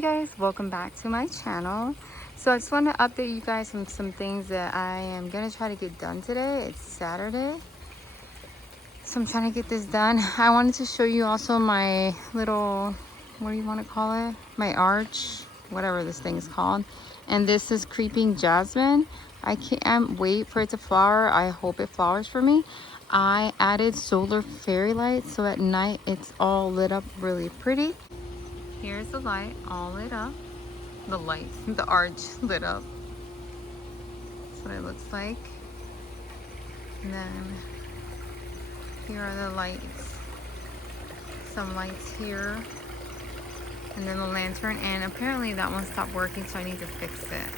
Hey guys, welcome back to my channel. So I just want to update you guys on some things that I am gonna try to get done today. It's Saturday, so I'm trying to get this done. I wanted to show you also my little, what do you want to call it, my arch, whatever this thing is called. And this is creeping jasmine. I can't wait for it to flower. I hope it flowers for me. I added solar fairy lights, so at night it's all lit up really pretty. Here's the light all lit up. The light, the arch lit up. That's what it looks like. And then here are the lights. Some lights here. And then the lantern, and apparently that one stopped working, so I need to fix it.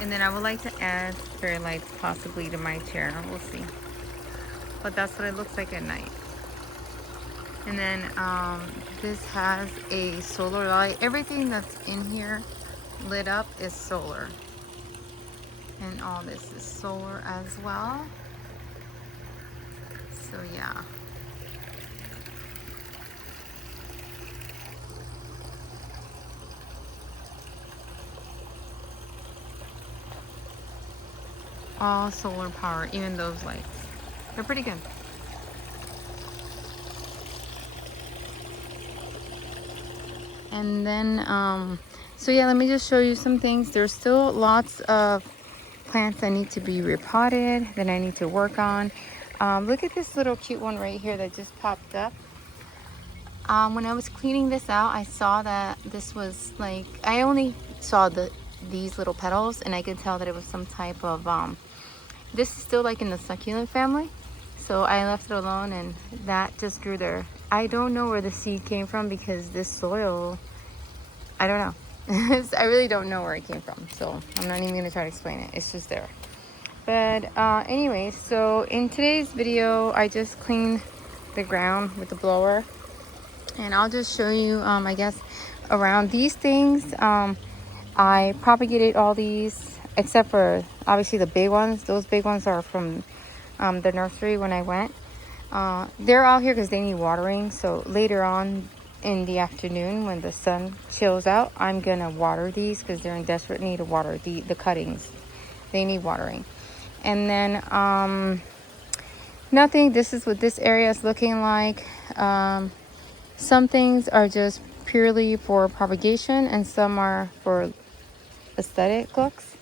And then I would like to add fairy lights possibly to my chair. We'll see. But that's what it looks like at night. And then this has a solar light. Everything that's in here lit up is solar. And all this is solar as well. So yeah. All solar power, even those lights. They're pretty good. And then, so yeah, let me just show you some things. There's still lots of plants that need to be repotted, that I need to work on. Look at this little cute one right here that just popped up. When I was cleaning this out, I saw that this was like, I only saw these little petals, and I could tell that it was some type of, this is still like in the succulent family. So I left it alone, and that just grew there. I don't know where the seed came from because this soil, I don't know. I really don't know where it came from. So I'm not even gonna try to explain it. It's just there. But anyway, so in today's video, I just cleaned the ground with the blower. And I'll just show you, I guess, around these things. I propagated all these, except for obviously the big ones. Those big ones are from the nursery when I went. They're out here because they need watering. So later on in the afternoon when the sun chills out, I'm gonna water these because they're in desperate need of water. The cuttings, they need watering. And then nothing, this is what this area is looking like. Some things are just purely for propagation and some are for aesthetic looks.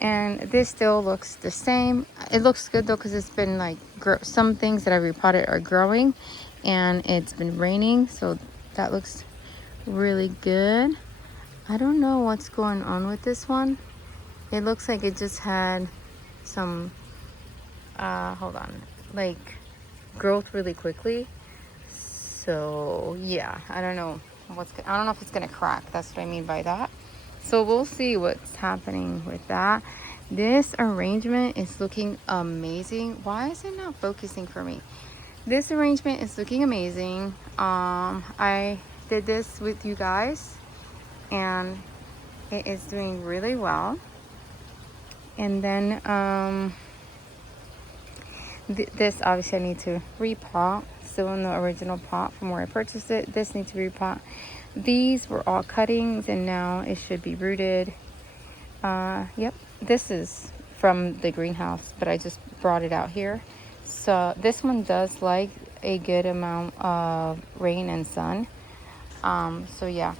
And this still looks the same. It looks good though because it's been like, some things that I repotted are growing and it's been raining, so that looks really good. I don't know what's going on with this one. It looks like it just had some hold on, like growth really quickly. So yeah, I don't know if it's gonna crack. That's what I mean by that. So we'll see what's happening with that. This arrangement is looking amazing. Why is it not focusing for me? This arrangement is looking amazing. I did this with you guys and it is doing really well. And then this obviously I need to repot. Still in the original pot from where I purchased it. This needs to be repot. These were all cuttings and now it should be rooted. Yep, this is from the greenhouse, but I just brought it out here. So this one does like a good amount of rain and sun. So yeah,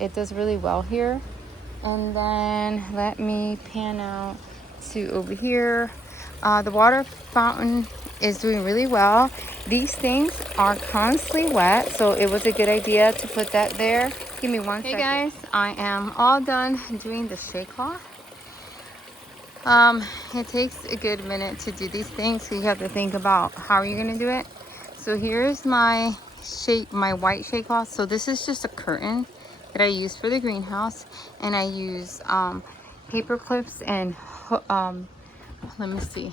it does really well here. And then let me pan out to over here. The water fountain is doing really well. These things are constantly wet, so it was a good idea to put that there. Give me one second. Hey guys, I am all done doing the shade cloth. It takes a good minute to do these things, so you have to think about how you're gonna do it. So here's my white shade cloth. So this is just a curtain that I use for the greenhouse, and I use paper clips and let me see.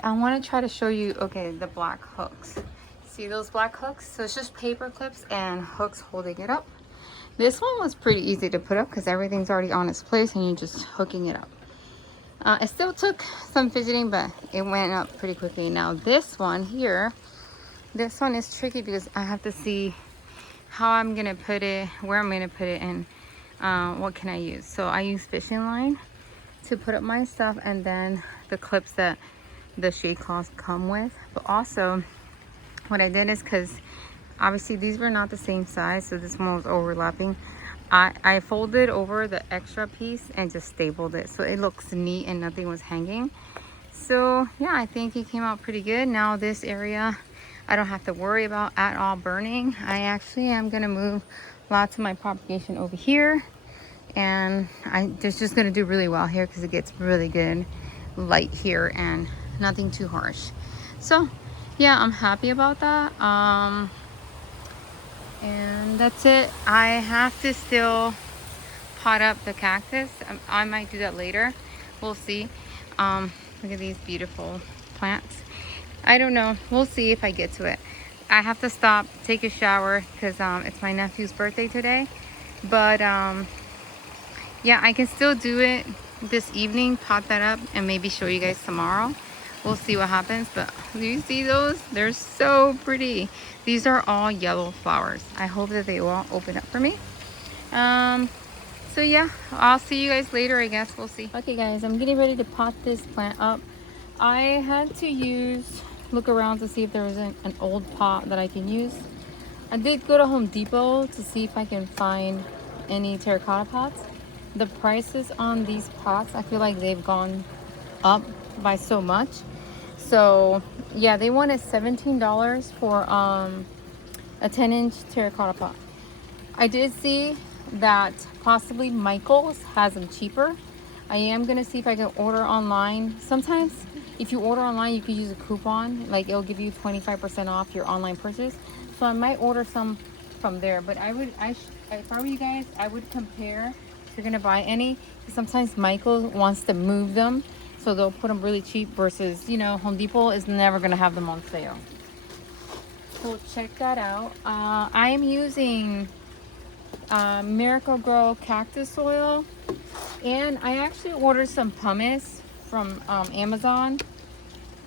I want to try to show you, okay, the black hooks. See those black hooks? So it's just paper clips and hooks holding it up. This one was pretty easy to put up because everything's already on its place and you're just hooking it up. It still took some fidgeting, but it went up pretty quickly. Now this one here, this one is tricky because I have to see how I'm gonna put it, where I'm gonna put it, and what can I use. So I use fishing line to put up my stuff, and then the clips that the shade cloths come with. But also what I did is, because obviously these were not the same size, so this one was overlapping, I folded over the extra piece and just stapled it so it looks neat and nothing was hanging. So yeah, I think it came out pretty good. Now this area I don't have to worry about at all burning. I actually am gonna move lots of my propagation over here, and it's just gonna do really well here because it gets really good light here and nothing too harsh. So yeah, I'm happy about that. And that's it. I have to still pot up the cactus. I might do that later, we'll see. Look at these beautiful plants. I don't know, we'll see if I get to it. I have to stop, take a shower, because it's my nephew's birthday today. But yeah, I can still do it this evening, pot that up, and maybe show you guys tomorrow. We'll see what happens. But do you see those? They're so pretty. These are all yellow flowers. I hope that they will open up for me. So yeah, I'll see you guys later, I guess. We'll see. Okay guys, I'm getting ready to pot this plant up. I had to look around to see if there was an old pot that I can use. I did go to Home Depot to see if I can find any terracotta pots. The prices on these pots, I feel like they've gone up by so much. So yeah, they wanted $17 for a 10-inch terracotta pot. I did see that possibly Michael's has them cheaper. I am gonna see if I can order online. Sometimes if you order online, you can use a coupon, like it'll give you 25% off your online purchase. So I might order some from there. But if I were you guys, I would compare if you're gonna buy any. Sometimes Michael wants to move them, so they'll put them really cheap versus, you know, Home Depot is never gonna have them on sale. So check that out. I am using Miracle-Gro cactus soil, and I actually ordered some pumice from Amazon.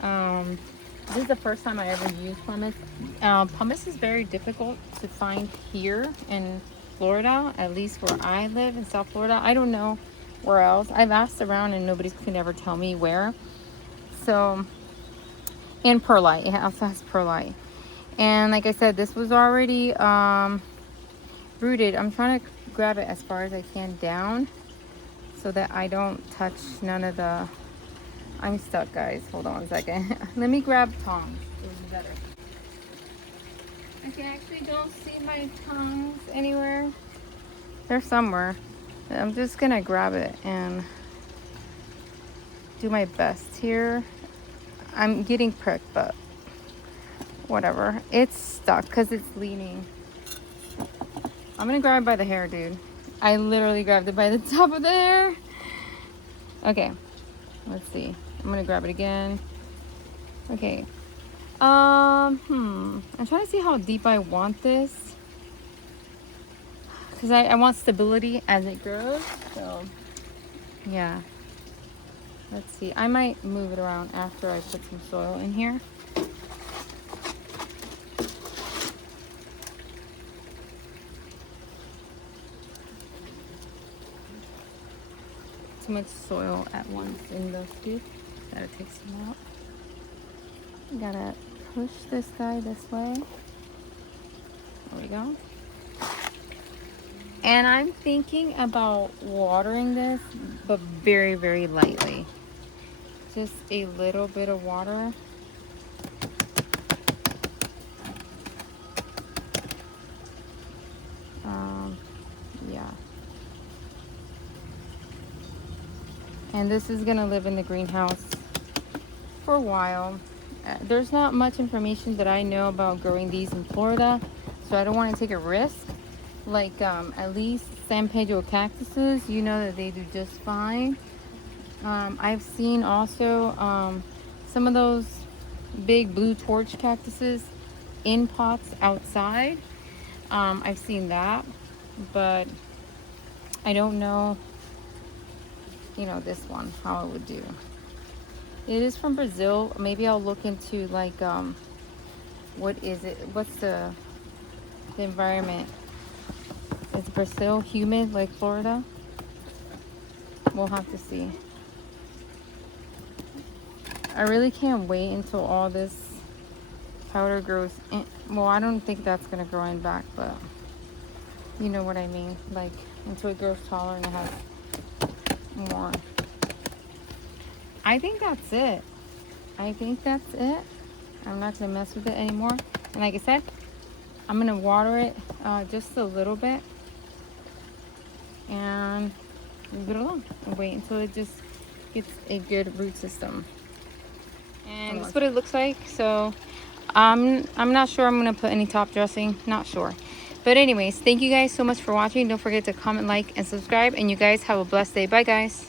This is the first time I ever used pumice. Pumice is very difficult to find here in Florida, at least where I live in South Florida. I don't know where else. I've asked around and nobody can ever tell me where. So, and perlite, it also has perlite. And like I said, this was already rooted. I'm trying to grab it as far as I can down so that I don't touch none of the... I'm stuck, guys. Hold on a second. Let me grab tongs. It would be better. I actually don't see my tongs anywhere. They're somewhere. I'm just gonna grab it and do my best here. I'm getting pricked, but whatever. It's stuck because it's leaning. I'm gonna grab it by the hair, dude. I literally grabbed it by the top of the hair. Okay, let's see. I'm gonna grab it again. Okay. I'm trying to see how deep I want this, because I want stability as it grows. So yeah, let's see. I might move it around after I put some soil in here. Too much soil at once in the scoop. Gotta take some out. Gotta push this guy this way. There we go. And I'm thinking about watering this, but very, very lightly. Just a little bit of water. Yeah. And this is gonna live in the greenhouse for a while. There's not much information that I know about growing these in Florida, so I don't want to take a risk. Like at least San Pedro cactuses, you know that they do just fine. I've seen also some of those big blue torch cactuses in pots outside. I've seen that, but I don't know, you know, this one, how it would do. It is from Brazil. Maybe I'll look into like what is it, what's the environment Is Brazil humid like Florida? We'll have to see. I really can't wait until all this powder grows in. Well, I don't think that's gonna grow in back, but you know what I mean. Like until it grows taller and it has more. I think that's it. I think that's it. I'm not gonna mess with it anymore. And like I said, I'm gonna water it just a little bit and leave it alone and wait until it just gets a good root system. And this is what it looks like. So I'm not sure I'm gonna put any top dressing, not sure. But anyways, thank you guys so much for watching. Don't forget to comment, like, and subscribe, and you guys have a blessed day. Bye guys.